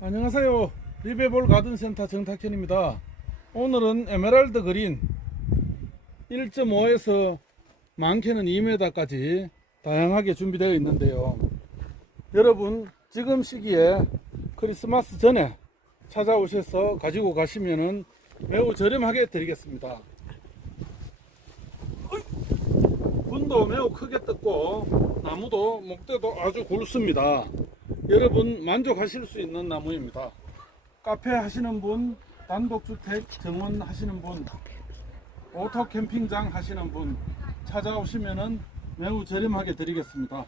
안녕하세요. 리베볼 가든센터 정탁현입니다. 오늘은 에메랄드 그린 1.5에서 많게는 2m까지 다양하게 준비되어 있는데요. 여러분 지금 시기에 크리스마스 전에 찾아오셔서 가지고 가시면은 매우 저렴하게 드리겠습니다. 분도 매우 크게 떴고 나무도 목대도 아주 굵습니다. 여러분 만족하실 수 있는 나무입니다. 카페 하시는 분, 단독주택 정원 하시는 분, 오토 캠핑장 하시는 분 찾아오시면은 매우 저렴하게 드리겠습니다.